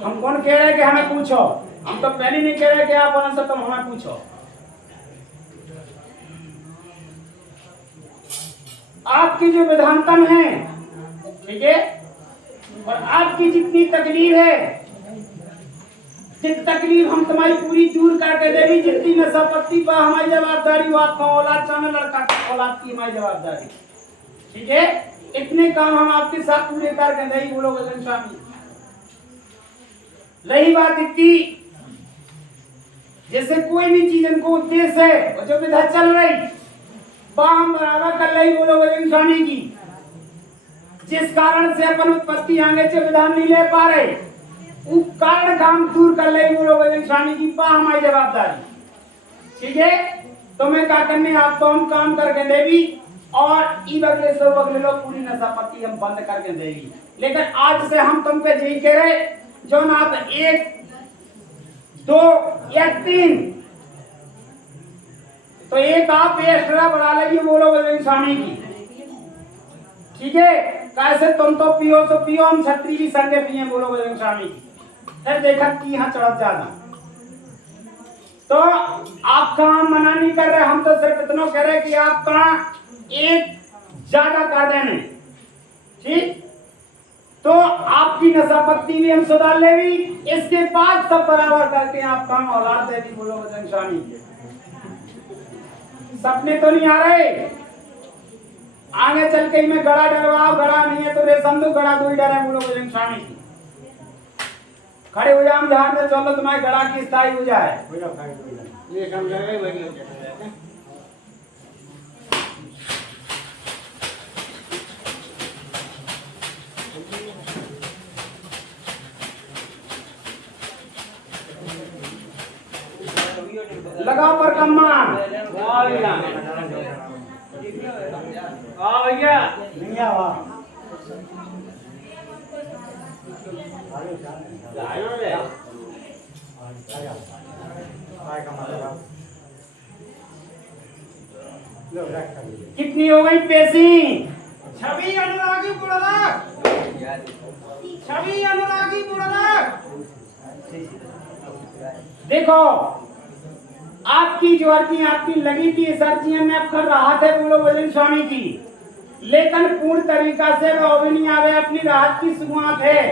हम कौन कह रहे हैं कि हमें पूछो? हम तो पहले नहीं कह रहे कि आप आंसर तुम हमें पूछो। आपकी जो विधानतम है, ठीक है, और आपकी जितनी तकलीफ है, जितनी तकलीफ हम तुम्हारी पूरी दूर करके देगी, जितनी नशापत्ती पर हमारी जवाबदारी, वो आपका औलाद चाहे लड़का की औलाद की हमारी जवाबदारी, ठीक है। इतने काम हम आपके साथ पूरे करके देगी। बोलो बजरंग स्वामी। रही बात इतनी, जैसे कोई भी चीज इनको उद्देश्य है और जो विधा चल रही हम बराबर कर रही। बोलो बजरंग स्वामी की। जिस कारण से अपन उत्पत्ति आगे से विधान नहीं ले पा रहे, वो कारण काम दूर कर रही। बोलो बजरंग स्वामी की। पा हमारी जवाबदारी, ठीक है। तुम्हें क्या करने, आपको हम काम करके देवी और ई बगले से बगले लोग पूरी नशापत्ती हम बंद करके देगी। लेकिन आज से हम तुम पे यही कह रहे, जो ना आप 1, 2 या 3, तो एक आप एक्स्ट्रा बढ़ा लेंगे। बोलो बजरंग स्वामी की, ठीक है। कैसे तुम तो पियो तो पियो, हम छत्री भी संगे पिए। बोलो बजरंग स्वामी की। फिर देखा कि यहाँ चढ़ जाना, तो आपका हम मना नहीं कर रहे, हम तो सिर्फ इतना कह रहे कि आपका एक ज्यादा कर देने, ठीक। तो आपकी नशापत्ती भी हम सुधार लेगी, इसके बाद सब बराबर करके आपका हम औलाद देगी। बोलो बजरंग स्वामी के। सपने तो नहीं आ रहे? आगे चल के मैं गड़ा डरवाओ, गड़ा नहीं है तो रेशम दो, गड़ा दो ही डर है। बोलो बजरंग स्वामी की। खड़े हो जाओ, ध्यान से चलो, तुम्हारे गड़ा की स्थायी हो जाए। ये काम लगाओ पर कम्मा। भैया नहीं आवा। कितनी हो गई पैसी? 26 अनुरागी बुढ़ा, 26 अनुरागी बुढ़ा। देखो आपकी जो अर्जी आपकी लगी थी, इस अर्जियां में अब कर राहत है। बोलो बजरंग स्वामी की। लेकिन पूर्ण तरीका से वो भी नहीं आवे, अपनी राहत की शुरुआत है।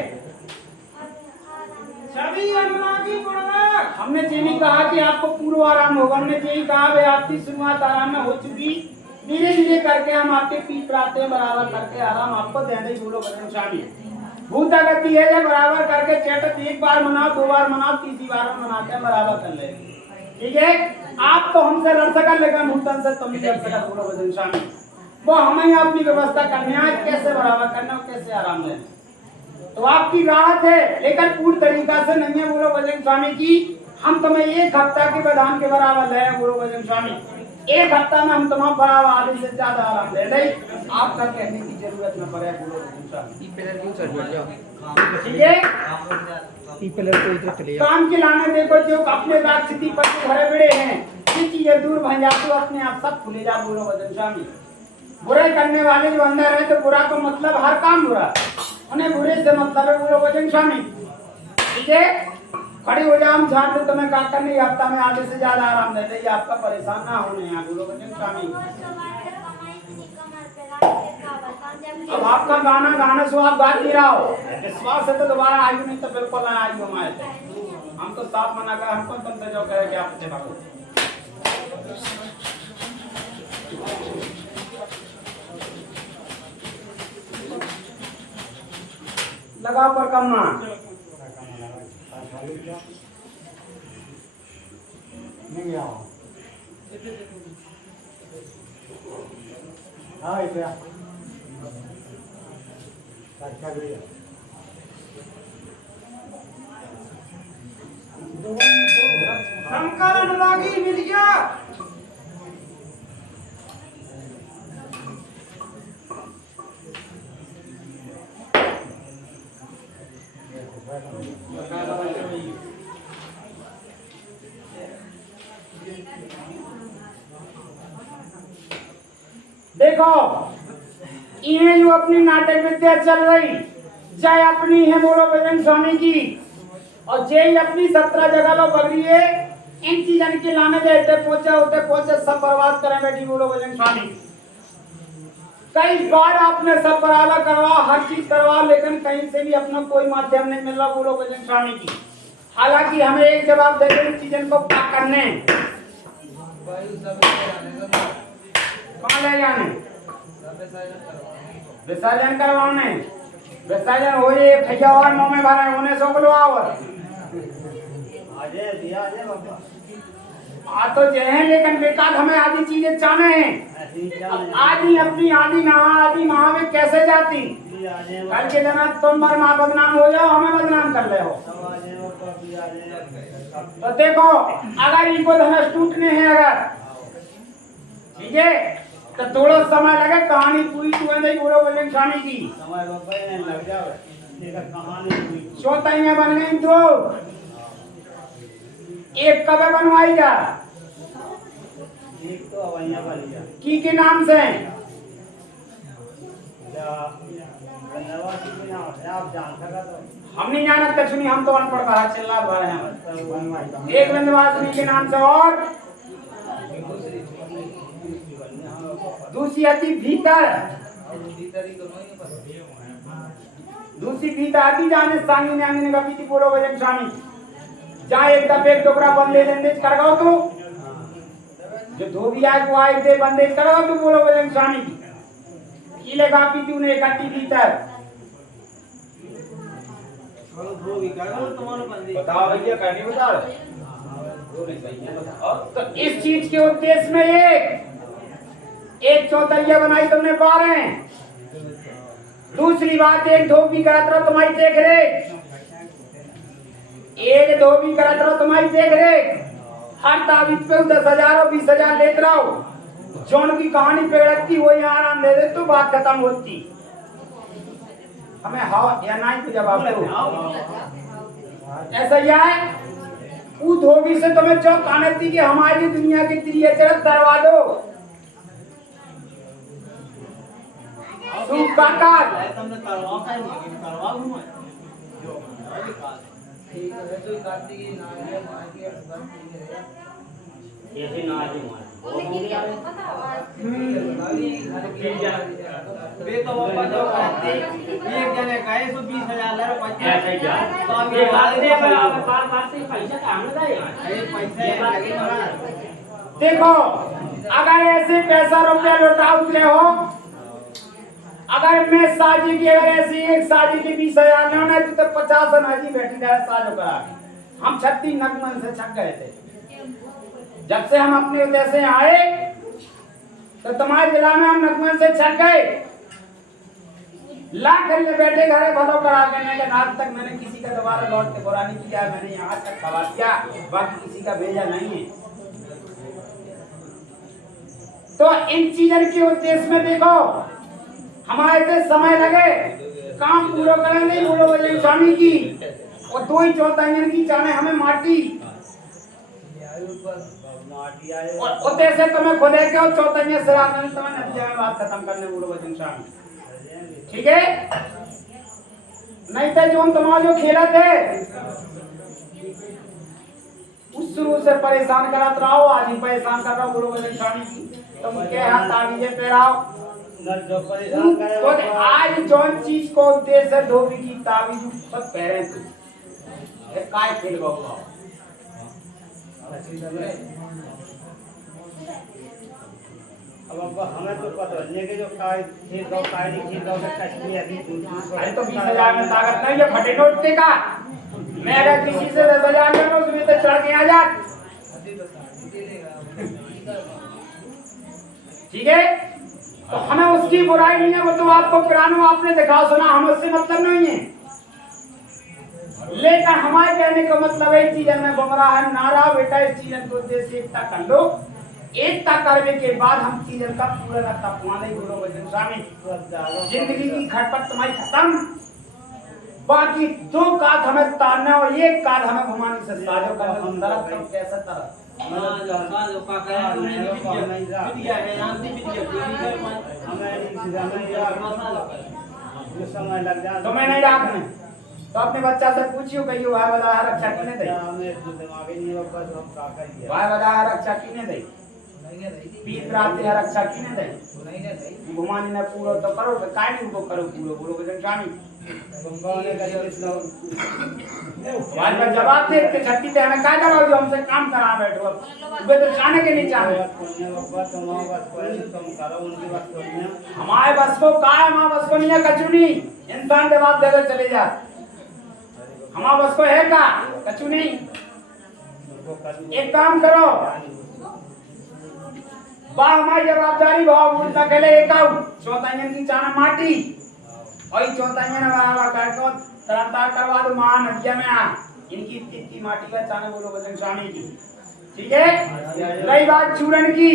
सभी अनुरागी बुढ़ा, हमने ये नहीं कहा कि आपको पूरा आराम होगा, हमने यही कहा वे आपकी शुरुआत आराम में हो चुकी। धीरे धीरे करके हम आपके पीठ प्राते बराबर करके आराम आपको दे देंगे। बोलो बजरंग स्वामी। भूत गति है जो बराबर करके चेटक 1 बार मनाओ, 2 बार मनाओ, 3री बार मनाते हैं बराबर कर लेंगे, ठीक है। आप तो हमसे लड़ सका, लेकिन भूतन से तुम नहीं लड़ सका। बोलो बजरंग स्वामी। वो हमें अपनी व्यवस्था करनी है, कैसे बराबर करना, कैसे आराम देना। तो आपकी राहत है, लेकिन पूर्ण तरीका से नहीं है। बोलो बजरंग स्वामी की। हम तुम्हें 1 हफ्ता के विधान के बराबर ले। बोलो बजरंग स्वामी। 1 हफ्ता में हम तुम्हारा बराबर आधे से ज्यादा आराम दे दें, आपका कहने की जरूरत न पड़े। बोलो बजरंग स्वामी। ठीक है, काम के लाने देखो, जो अपने राजनीति पर भरे बड़े हैं, ये चीजें दूर भन जा तो अपने आप सब खुले जा। बोलो बजरंग स्वामी। बुराई करने वाले जो अंदर है, तो बुरा को मतलब हर काम बुरा, उन्हें बुरे से मतलब है। बोलो बजरंग स्वामी। ठीक है, खड़े हो जाओ, हम झाड़ तो मैं काम करने हफ्ता में आधे से ज्यादा आराम दे देंगे, आपका परेशान ना होने यहाँ। बोलो बजरंग स्वामी। अब आपका गाना गाने से आप गा नहीं रहा हो, विश्वास है तो दोबारा आयु, नहीं तो बिल्कुल ना आयु हमारे। हम तो साफ मना कर, हमको तुमसे जो कहे कि आप देखो। लगाओ पर कम्मा। नहीं आओ। हाँ इधर आ। अच्छा भैया। शंकर अनुरागी मिल गया। देखो इन्हें जो अपनी नाटक विद्या चल रही चाहे अपनी है बोलो बजरंग स्वामी की और जे अपनी 17 जगह लो बगड़ी है इन चीजन के लाने देते पहुंचे सब बर्बाद करें बैठी बोलो बजरंग स्वामी। कई बार आपने सब बराबर करवा हर चीज करवा लेकिन कहीं से भी अपना कोई माध्यम नहीं मिल रहा बोलो बजरंग स्वामी की। हालांकि हमें एक जवाब दे इन चीजन को क्या करने कहाँ ले जाने विसर्जन करवाने विसर्जन हो जाए भैया और मुंह में भरा होने सो को और आ तो जे हैं लेकिन बेकार हमें आधी चीजें चाहने हैं आधी अपनी आधी नहा में कैसे जाती कल के दिन तुम मर माँ बदनाम हो जाओ हमें बदनाम कर ले हो। तो देखो अगर इनको धनुष टूटने हैं अगर ठीक है तो थोड़ा समय लगे कहानी पूरी नहीं बोलो बजरंग स्वामी की लग जाओ चौथाइयां बन गई दो एक कब बनवाई जा एक तो अवैया बन जा की के नाम से आप जान सका तो हम नहीं जाना कुछ नहीं हम तो अनपढ़ बाहर चिल्ला रहे हैं एक बंदवासिनी के नाम से और दूसरी आती भीतर दूसरी भीतर आती जाने सांगी ने आंगने का पीती बोलो बजरंग स्वामी जहाँ एक दफे एक टुकड़ा बंदे बंदेज कर गो तो जो धोबी आए को आए थे बंदेज कर गो तो बोलो बजरंग स्वामी की इले का पीती उन्हें इकट्ठी भीतर बताओ भैया कहनी बता तो इस चीज के उद्देश्य में एक चौतरिया बनाई तुमने 12 दूसरी बात एक धोबी करत रहो तुम्हारी देख रे एक धोबी करत रहो तुम्हारी देख रे हर ताबीज पे 10,000 और 20,000 लेते रहो जौन की कहानी पेड़ती वो यहाँ आराम दे दे तो बात खत्म होती हमें हाँ या नहीं तो जवाब दो ऐसा यह है वो धोबी से तुम्हें जो कानती कि हमारी दुनिया की त्रिय तरफ दरवा दो देखो अगर ऐसे पैसा रुपया लौटा उतरे हो अगर मैं साजी की अगर ऐसी एक साजी की 20,000 लेना तो 50 अनाजी बैठी रहे साजो करा हम 36 नगमन से छक गए थे जब से हम अपने उद्देश्य से आए तो तुम्हारे जिला में हम नगमन से छक गए लाख ले बैठे घरे भलो करा के लेकिन आज तक मैंने किसी का दोबारा लौट के बुरा नहीं किया मैंने यहाँ तक खबर किया बाकी किसी का भेजा नहीं है। तो इन चीजों के उद्देश्य में देखो हमारे पे समय लगे काम पूरा करने नहीं बोलो बजरंग स्वामी की और 2 ही चौथाइयन की चाहे हमें माटी और उद्देश्य तुम्हें खुदे के और चौथाइया से आपने तुम्हें नतीजे में बात खत्म करने बोलो बजरंग स्वामी ठीक है नहीं तो जो तुम्हारा जो खेला थे उस शुरू से परेशान कराते रहो आज ही परेशान कर रहा हूँ बोलो बजरंग स्वामी की तुम क्या हाथ ताबीजें पहराओ तो आज जौन चीज को उद्देश्य धोबी की ताबीज सब पहरे तू काय खेल गो अब हमें तो पता नहीं कि जो काय खेल दो काय नहीं खेल दो कश्मीर अरे तो 20,000 में ताकत नहीं है फटे नोट के का मैं अगर किसी से 10,000 ले लो तुम्हें तो चढ़ के आ जा ठीक है तो हमें उसकी बुराई नहीं है वो तो आपको पुराना आपने देखा सुना हमें उससे मतलब नहीं है लेकिन हमारे कहने का मतलब है चीज में बमरा है नारा बेटा इस चीज को उद्देश्य एकता कर लो एकता करने के बाद हम चीजन का पूरा तपवा नहीं बोलो बजरंग स्वामी जिंदगी की खटपट तुम्हारी खत्म बाकी 2 काट हमें तारना और 1 काट हमें घुमाने से साजो करना तरफ कैसा तरफ हां लड़का जो का करे नहीं बिटिया है जानती बिटिया पूरी कर पाए हमें नहीं यार जो समय लग जाए तो मैं नहीं रखने तो अपने बच्चा से पूछियो कहियो भाई वाला रक्षा किने दे हमें तो दिमाग ही नहीं है बस हम का कर दिया भाई वाला रक्षा किने दे पीत रात है रक्षा किने दे घुमानी ने पूरो तो करो तो काई नहीं वो करो पूरो पूरो बजन जानी गंगाने का जो इतना भाई का जवाब दे के छत्ती ते हमें का जवाब जो हमसे काम करा बैठो वे तो जाने के नहीं चाहे बस तुम बस कोई तुम करो उनकी बात सुनिए हमारे बस को का है हमारे बस को नहीं है कचुनी इंसान जवाब दे दे चले जा हमारे बस को है का कचुनी एक काम करो बा हमारी जवाबदारी भाव उल्टा कहले एक आउ चौथाइयन की चाना माटी और चौथाइयन वाला कर को तरंतार करवा दो मान नदिया में आ इनकी इतनी माटी का चाना बोलो बजन स्वामी की ठीक है रही बात चूरन की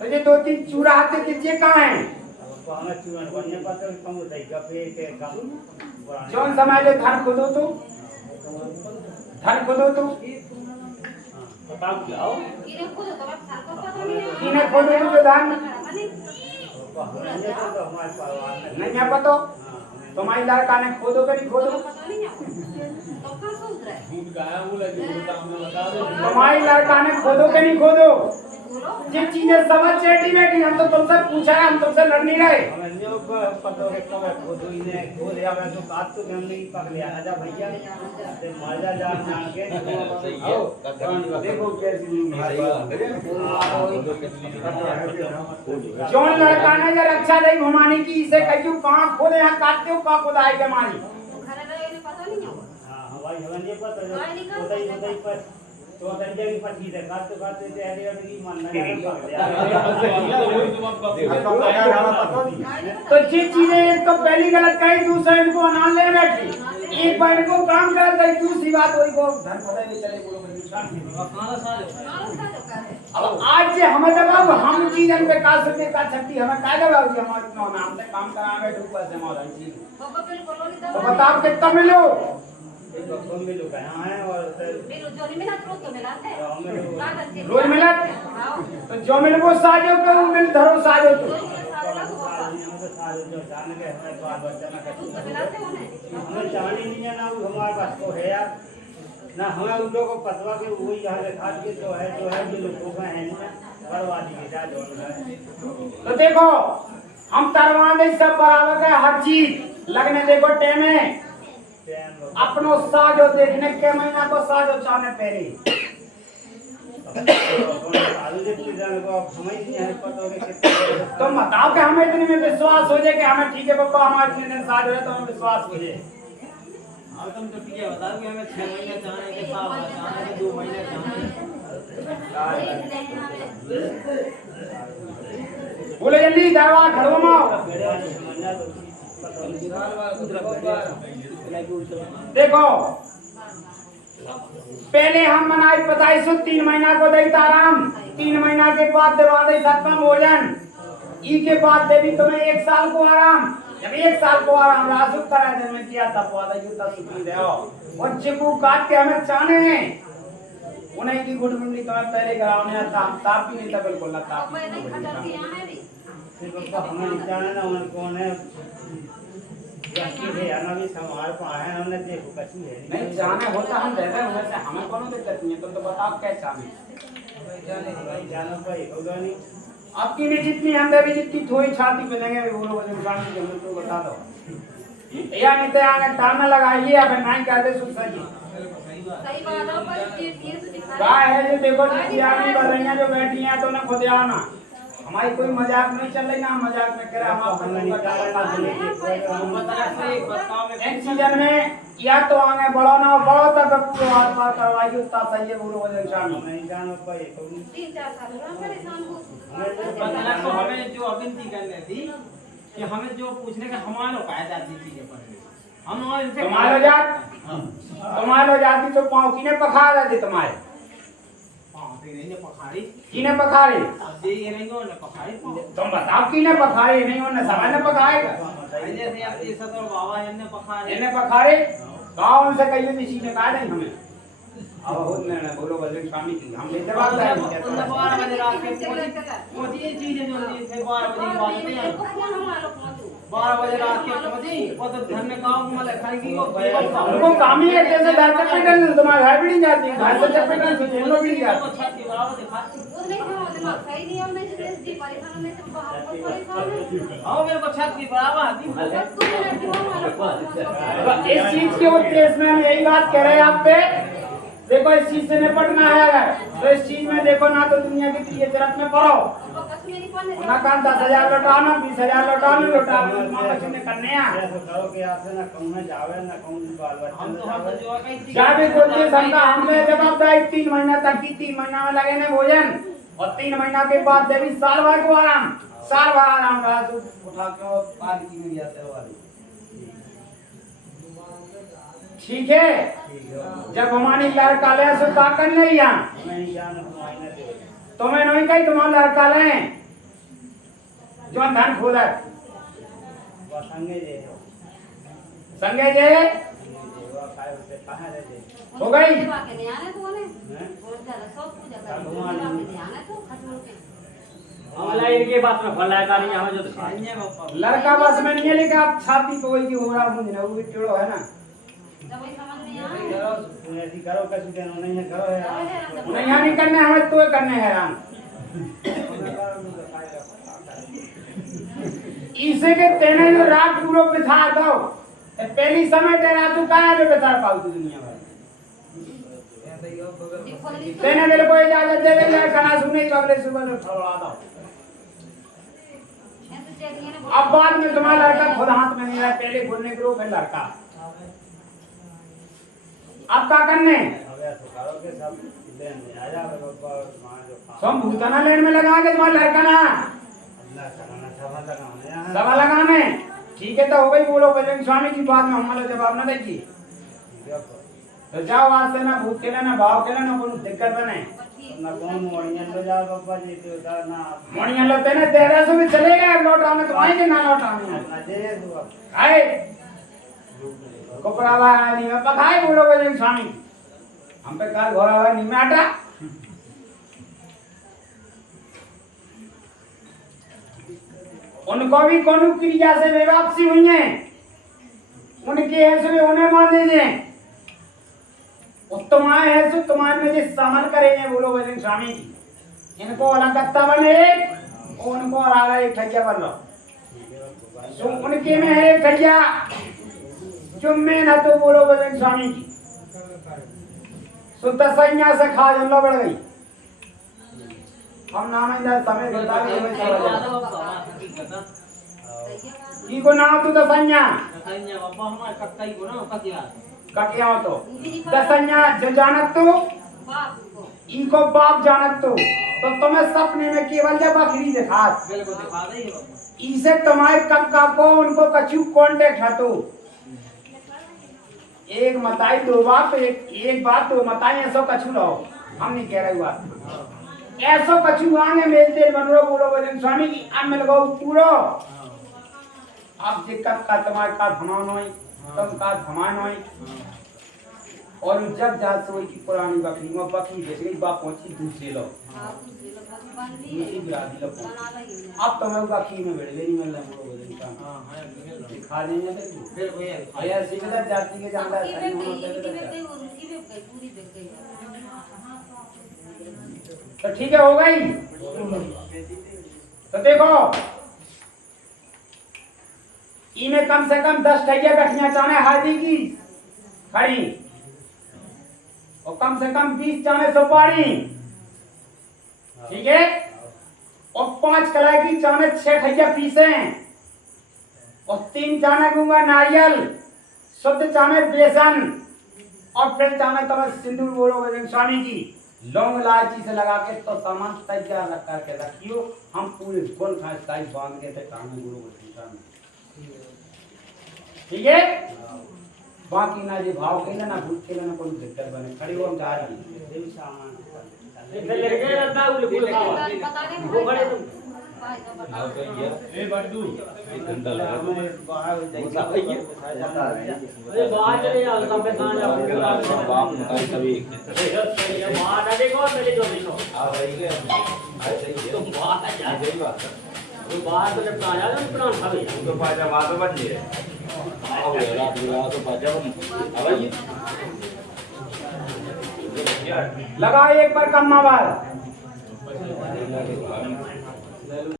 तो ये दो तीन चूरा हाथे कितने कहाँ हैं हमें चूरन बनने पर तो कम दई गपे के कम जौन समय जो धन खोदो तो धन खोदो तो बताओ क्या हो किने खोदो तो धन हमें तो हमारे परिवार में नहीं है पतो तुम्हारी लड़का ने खोदो के नहीं खोदो तुम्हारी लड़का ने खोदो के नहीं खोदो जिन चीजें समझ चेटी बैठी हम तो तुमसे पूछा है हम तुमसे लड़ नहीं रहे हमें नहीं पता है कब खोदो इन्हें खोद या मैं तो बात तो हम नहीं पकड़ लिया ना जा भैया ते मजा जान के आओ देखो कैसी जौन लड़का ने जब रक्षा नहीं घुमाने की इसे कहियो कहाँ खोदे यहाँ काटते हो कहाँ खोदाई के मारी हां हवाई हमें नहीं पता उदय पर तो दंडे की पट्टी से काटते से हरी हरी मानना तो जिस चीजें एक तो पहली गलत कही दूसरे इनको अनाल ले बैठी एक बार इनको काम कर गई दूसरी बात वही को धन पता ही चले बोलो अब आज जे हमें दबाव हम चीजन पे का सके का छट्टी हमें का दबाव जी हमारे इतना नाम से काम करा बैठे ऊपर से मौला जी तो बताओ कितना मिलो कौन मिलो कहां है और रोज मिलत तो जो मिल वो साजो के वो मिल धरो साजो तो जान के हमें बाल बच्चा ना हमें जाने नहीं है ना हमारे पास को है यार ना हमें उन लोगों को पतवा के वही यहाँ के खाद के जो है जो लोगों का है ना करवा दिए जा जो तो देखो हम तरवा दे सब बराबर है हर चीज लगने देखो टेमे अपनो साजो देखने के महीना को साजो चाने पहले तुम बताओ कि हमें इतने में विश्वास हो जाए कि हमें ठीक है पापा हमारे इतने साजो है तो हमें विश्वास हो जाए और तुम तो ठीक है बताओ कि हमें 6 महीने चाहने के साथ चाहने के 2 महीने चाहने बोले जल्दी दरवाजा खड़ो माओ देखो पहले हम मनाई 3 महीना को दई आराम 3 महीना के बाद देवा दई खत्म भोजन ई के बाद देवी तुम्हें 1 साल को आराम जब 1 साल को आराम रासुक करा दे में किया तब वादा युद्ध सुखी दे और चिकू काट के हमें चाहने हैं उन्हें की गुड मुंडी तुम्हें पहले कराने था ताप भी नहीं था बिल्कुल ना ताप हमें जाना ना उन कौन है है आना भी संभाल पाए हैं हमने देखो कछु है नहीं जाना होता हम रहते हैं वैसे हमें कोनो दिक्कत नहीं है तुम तो बताओ क्या चाहे जाना भाई होगा नहीं आपकी भी जितनी हमने भी जितनी थोड़ी छाती पे लेंगे बोलो वो इंसान की जरूरत तो बता दो या नहीं तो आगे टाइम लगाइए अब नहीं कहते सुन सही बात है पर धीरे से दिखा क्या है जो देखो जियानी बरैया जो बैठी हैं तो ना खुद आना हमारी कोई मजाक नहीं चल रही ना मजाक में कह रहे हम आपको एक सीजन में या तो आगे बढ़ो ना बढ़ो तब पूरा हाथ पार करवाइए उतना सही है बोलो वो इंसान नहीं जाना पाए 3-4 साल हुआ परेशान को तो हमें जो अविनती करनी थी कि हमें जो पूछने का हमारे कायदा दी चीजें पर हम और इनसे तुम्हारे जाती तो पाँव किने पखार दी तुम्हारे नहीं पखारी किने पखारे अब ये नहीं हो ना पखारी तुम बताओ किने पखारे नहीं होने समय ने पखाएगा जैसे आप ये सब और बाबा इनने पखारे इन्हें पखारे गाँव से कहिए किसी ने कहा नहीं हमें अब हो ना बोलो बजरंग स्वामी की हम लेते बात है 12 बजे रात के पहुंची ये चीजें जो थे 12 बजे की बात है। 12 बजे रात के पहुंची और तो घर में काम वाले खाएगी उनको काम ही है जैसे घर से पेटल तुम्हारे घर भी नहीं जाती घर से पेटल तो जेल में भी नहीं जाती छत के बराबर दिखाती। आओ मेरे को छत की बराबर आती। इस चीज के उद्देश्य में हम यही बात कह रहे हैं आप पे देखो इस चीज से निपटना है अगर तो इस चीज में देखो ना तो दुनिया की क्रिएचरत में पढ़ो ना काम 10,000 लौटाना 20,000 लौटाना लौटाना कुछ नहीं करने हैं ऐसा करो कि आपसे ना कहूँ ना जावे ना कहूँ बाल हम तो बच्चा जो है कहीं जावे बोलते संका हमने जवाबदारी 3 महीना तक की 3 महीना में लगे ने भोजन और 3 महीना के बाद देवी साल भर को आराम साल भर आराम रहा तो उठा के पाल की में जाते हो वाली ठीक है जब हमारी लड़का ले सो ताकत नहीं यहाँ नहीं जाना तुम्हारे दे तुम्हें नहीं कही तुम्हारा लड़का ले जो धन खोदत वो संगे दे दो संगे जे वो खाए उसे कहाँ दे दे हो गई ऑनलाइन के बात में फला का नहीं हमें जो अन्य बापा लड़का बस में नहीं है लेकिन आप छाती तो वही हो रहा हूँ ना वो भी टेढ़ो है ना तुम ऐसी करो कैसे देना नहीं है करो यार नहीं यहाँ नहीं करने हमें तो करने हैरान इसे के तेने जो रात पूरा बिछा दो पहली समय तेरा तू कहाँ जो बिछा पाऊ तू दुनिया में तेने मेरे को इजाजत दे दे खाना सुनने की अगले सुबह से ठहरा दो अब बाद में तुम्हारा लड़का खुद हाथ में नहीं रहा पहले घूरने के फिर लड़का अब क्या करने अब ऐसा करो कि सब लेन में आ जाओ वहाँ जो सब भूताना लेन में लगा के तुम्हारा लड़का ना अल्लाह कराना सभा लगाने यहाँ सवा लगाने ठीक है तो हो गई बोलो बजरंग स्वामी की बात में हमारा जवाब ना देगी तो जाओ आज से ना भूख के ना भाव के ना कोई दिक्कत बने ना कौन मोड़ियन ले जाओ बाबा जी तो ना मोड़िया लोते ने तेरे से भी चलेगा लौटाने तो आएंगे ना लौटाने ना दे दो आए कपड़ा वाला नहीं मैं पकाए बोलो बजरंग स्वामी हम पे काल घोड़ा वाला नहीं में आटा उनको भी कोनो क्रिया से बेवापसी हुई है उनके ऐसे उन्हें मान दीजिए तुम्हारे है सो तुम्हारे में जिस सामान करेंगे बोलो बजरंग स्वामी की इनको अलग कत्ता बने और उनको अलग एक ठगिया बन लो सो उनके में है एक ठगिया जो में ना तो बोलो बजरंग स्वामी की सो दसैया से खा जल्लो बढ़ गई हम नाम इंदा समय बता की को नाम तो दसैया अन्य बापा हमारे कक्काई को ना ककिया ककिया हो तो दसैया जो जानत तो इनको बाप जानत तो तुम्हें सपने में केवल जब बकरी दिखा बिल्कुल दिखा दे ये बापा इसे तुम्हारे कक्का को उनको कछु कांटेक्ट है तो एक मताई दो बात एक बात तो मताई ऐसो कछु लो हम नहीं कह रहे बात ऐसो कछु आगे मेलते बनरो बोलो बजरंग स्वामी की अब मिल गो पूरो अब जे कक्का तुम्हारे का धमान होई तुम का धमान होई और जब जात सोई की पुरानी बकरी में बकरी बेच गई बाप पहुंची दूसरे लो दूसरी बिरादी लो अब तुम्हें बकरी में बैठ गई मिल रहा बोलो बजरंग स्वामी हां हां दिखा देंगे फिर कोई है भैया सीधा जाति के जानता है तो ठीक है हो गई तो देखो इनमें कम से कम 10 ठगिया गठिया चाने हादी की खड़ी और कम से कम 20 चाने सुपारी ठीक है और 5 कलाई की चाने 6 ठगिया पीसे और 3 चाने दूंगा नारियल शुद्ध चाने बेसन और फिर चाने तब सिंदूर बोलो बजरंग स्वामी की लौंग इलायची से लगा के तो सामान तैयार रख करके रखियो हम पूरे गोल खाई बांध के थे कानून गुरु बजरंग स्वामी ठीक है बाकी ना जे भाव के ना भूख के ना कोई दिक्कत बने खड़ी हो हम जा रही देवी सामान लड़के रहता है वो बिल्कुल वो खड़े तुम ए बड्डू एक घंटा लगा अरे बाहर चले जाओ सब पे खाना बाप मकान तभी बाहर आ देखो मेरे जो देखो आ भाई के ऐसे ही तुम बाहर आ जा सही बात है वो बाहर तो जब आ जा तो प्राण खा गया तो पाजा बात बन गई आओ रात लगा तो पाजा भाई लगा एक बार कम्मा बार